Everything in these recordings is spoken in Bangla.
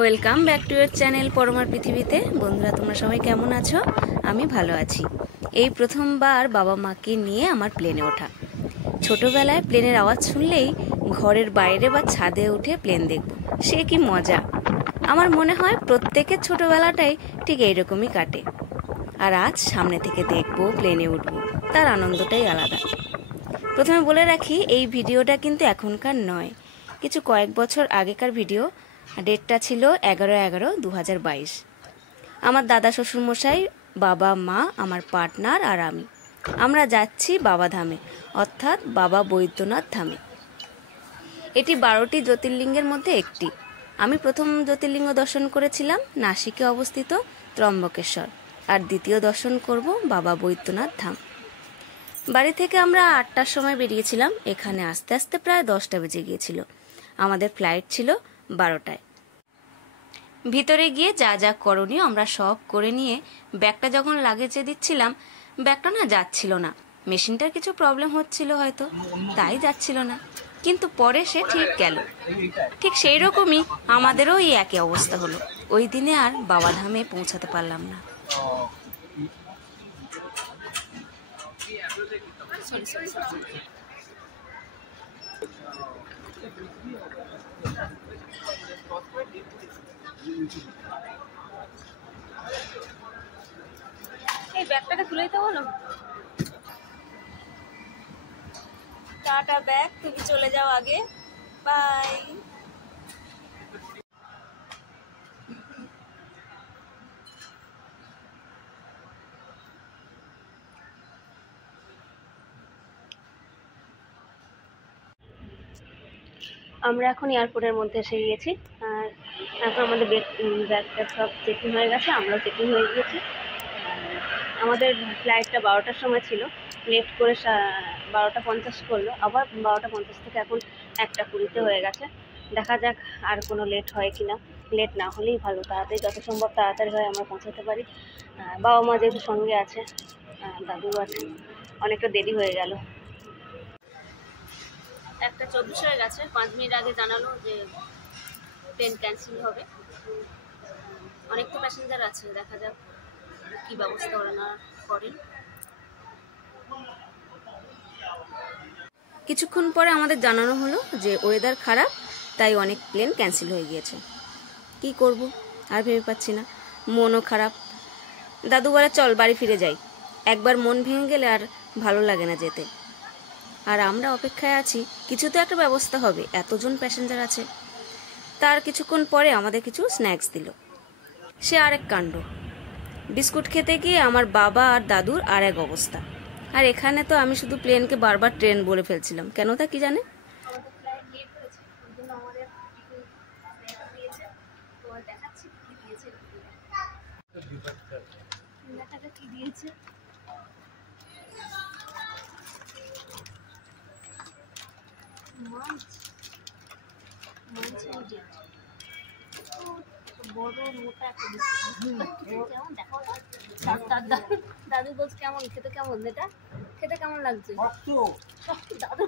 Welcome back to your channel পরমার পৃথিবীতে। বন্ধুরা, তোমরা সবাই কেমন আছো? আমি ভালো আছি। এই প্রথমবার বাবা মাকে নিয়ে আমার প্লেনে ওঠা। ছোটবেলায় প্লেনের আওয়াজ শুনলেই ঘরের বাইরে বা ছাদে উঠে প্লেন দেখব, সে কি মজা! আমার মনে হয় প্রত্যেকের ছোটবেলাটাই ঠিক এইরকমই কাটে। আর আজ সামনে থেকে দেখবো, প্লেনে উঠবো, তার আনন্দটাই আলাদা। প্রথমে বলে রাখি, এই ভিডিওটা কিন্তু এখনকার নয়, কিছু কয়েক বছর আগেকার ভিডিও। ডেটটা ছিল 11/11/2022। আমার দাদা শ্বশুরমশাই, বাবা, মা, আমার পার্টনার আর আমরা যাচ্ছি বাবাধামে, অর্থাৎ বাবা বৈদ্যনাথ ধামে। এটি 12টি জ্যোতির্লিঙ্গের মধ্যে একটি। আমি প্রথম জ্যোতির্লিঙ্গ দর্শন করেছিলাম নাসিকে অবস্থিত ত্রম্বকেশ্বর, আর দ্বিতীয় দর্শন করব বাবা বৈদ্যনাথ ধাম। বাড়ি থেকে আমরা 8টার সময় বেরিয়েছিলাম। এখানে আস্তে আস্তে প্রায় 10টা বেজে গিয়েছিল। আমাদের ফ্লাইট ছিল 12টায়। ভিতরে গিয়ে যা যা করণীয় আমরা সব করে নিয়ে ব্যাগটা যখন লাগেজে দিচ্ছিলাম, ব্যাগটা না যাচ্ছিল না। মেশিনটার কিছু প্রবলেম হচ্ছিল হয়তো, তাই যাচ্ছিল না। কিন্তু পরে সে ঠিক গেল। ঠিক সেই রকমই আমাদেরও এই একই অবস্থা হলো। ওই দিনে আর বাবাধামে পৌঁছাতে পারলাম না। এই ব্যাগটাকে খুলে দিতে বলো। টাটা ব্যাগ, তুমি চলে যাও আগে, বাই। আমরা এখন এয়ারপোর্টের মধ্যে এসে গিয়েছি। আর এখন আমাদের ব্যাগটা সব চেকিং হয়ে গেছে, আমরাও চেকিং হয়ে গিয়েছি। আমাদের ফ্লাইটটা 12টার সময় ছিল, লেট করে 12টা 50 করলো। আবার 12টা 50 থেকে এখন 1টা 20 হয়ে গেছে। দেখা যাক আর কোনো লেট হয় কি না। লেট না হলেই ভালো, তাড়াতাড়ি যত সম্ভব তাড়াতাড়ি হয় আমরা পৌঁছাতে পারি। বাবা মা যেহেতু সঙ্গে আছে, দাদু আছে, অনেকটা দেরি হয়ে গেল। 1টা 24 হয়ে গেছে। 5 মিনিট আগে জানালো যে ট্রেন ক্যান্সেল হবে। অনেক তো প্যাসেঞ্জার আছে, দেখা যাক কি ব্যবস্থা ওরা না করেন। কিছুক্ষণ পরে আমাদের জানানো হলো যে ওয়েদার খারাপ, তাই অনেক প্লেন ক্যান্সেল হয়ে গিয়েছে। কি করব আর ভেবে পাচ্ছি না, মনও খারাপ। দাদু বলে চল বাড়ি ফিরে যাই, একবার মন ভেঙে গেলে আর ভালো লাগে না যেতে। আর আমরা অপেক্ষায় আছি, কিছু তো একটা ব্যবস্থা হবে, এতজন প্যাসেঞ্জার আছে। তার কিছুক্ষণ পরে আমাদের কিছু স্ন্যাক্স দিল। সে আরেক কাণ্ড। বিস্কুট খেতে গিয়ে আমার বাবা আর দাদুর আর এক অবস্থা। আর এখানে তো আমি শুধু প্লেনকে বারবার ট্রেন বলে ফেলছিলাম, কেন তা কি জানে। দাদু বলছে কেমন খেতে, কেমন এটা খেতে কেমন লাগছে? দাদু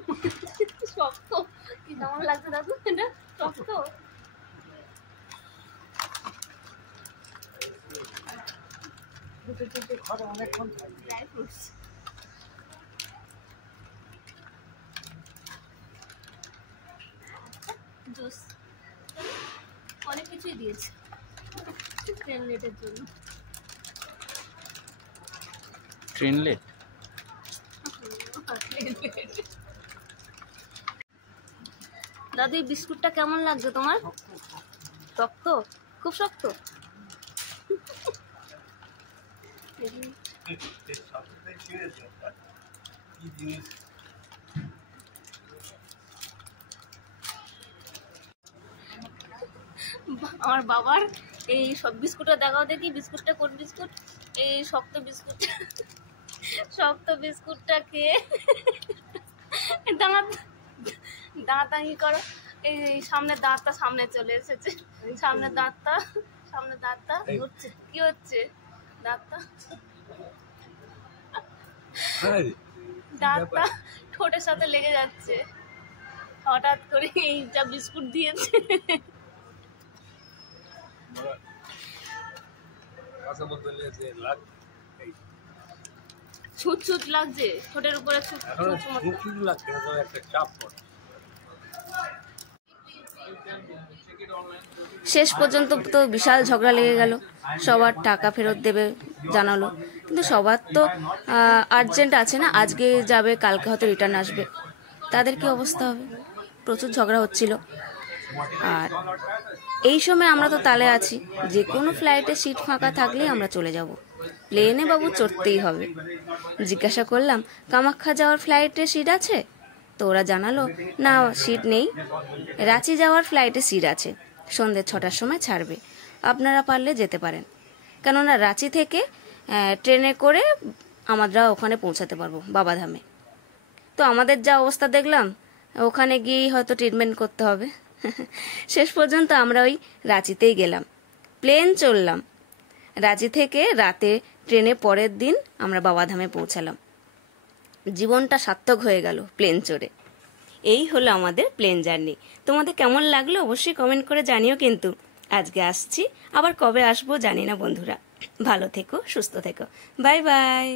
শক্ত, কি কেমন লাগছে দাদু? এটা শক্ত। ড্রাই ফ্রুটস, জুস, অনেক কিছুই দিয়েছে ট্রেন লেটের জন্য। Train late? দাদু এই বিস্কুটটা কেমন লাগছে তোমার? শক্ত, খুব শক্ত। আমার বাবার এই সব বিস্কুটটা দেখাও দেখি, বিস্কুটটা কোন বিস্কুট? এই শক্ত বিস্কুট, শক্ত বিস্কুটটা খেয়ে দাঁত দাঁতাঙ্গি করো। এই সামনে দাঁতটা সামনে চলে এসেছে, সামনে দাঁতটা হচ্ছে, কি হচ্ছে দাঁতটা? দাঁতটা ঠোঁটের সাথে লেগে যাচ্ছে হঠাৎ করে। এই যা বিস্কুট দিয়েছে ছুট ছুট লাগছে, ঠোঁটের উপরে ছুট শেষ পর্যন্ত তো বিশাল ঝগড়া লেগে গেল। সবার টাকা ফেরত দেবে জানালো, কিন্তু সবার তো আর্জেন্ট আছে না, আজকে যাবে কালকে হয়তো রিটার্ন আসবে, তাদের কি অবস্থা হবে? প্রচুর ঝগড়া হচ্ছিল। আর এই সময় আমরা তো তালে আছি, যে কোনো ফ্লাইটে সিট ফাঁকা থাকলেই আমরা চলে যাব। প্লেনে বাবু চড়তেই হবে। জিজ্ঞাসা করলাম কামাখ্যা যাওয়ার ফ্লাইটে সিট আছে? তো ওরা জানালো না, সিট নেই। রাঁচি যাওয়ার ফ্লাইটে সিট আছে, সন্ধ্যে 6টার সময় ছাড়বে, আপনারা পারলে যেতে পারেন। কেননা রাঁচি থেকে ট্রেনে করে আমরা ওখানে পৌঁছাতে পারবো বাবাধামে। তো আমাদের যা অবস্থা দেখলাম, ওখানে গিয়েই হয়তো ট্রিটমেন্ট করতে হবে। শেষ পর্যন্ত আমরা ওই রাঁচিতেই গেলাম, প্লেন চললাম। রাঁচি থেকে রাতে ট্রেনে পরের দিন আমরা বাবাধামে পৌঁছালাম। জীবনটা সার্থক হয়ে গেল প্লেন চড়ে। এই হলো আমাদের প্লেন জার্নি। তোমাদের কেমন লাগলো অবশ্যই কমেন্ট করে জানিও। কিন্তু আজকে আসছি, আবার কবে আসবো জানি না বন্ধুরা। ভালো থেকো, সুস্থ থেকো, বাই বাই।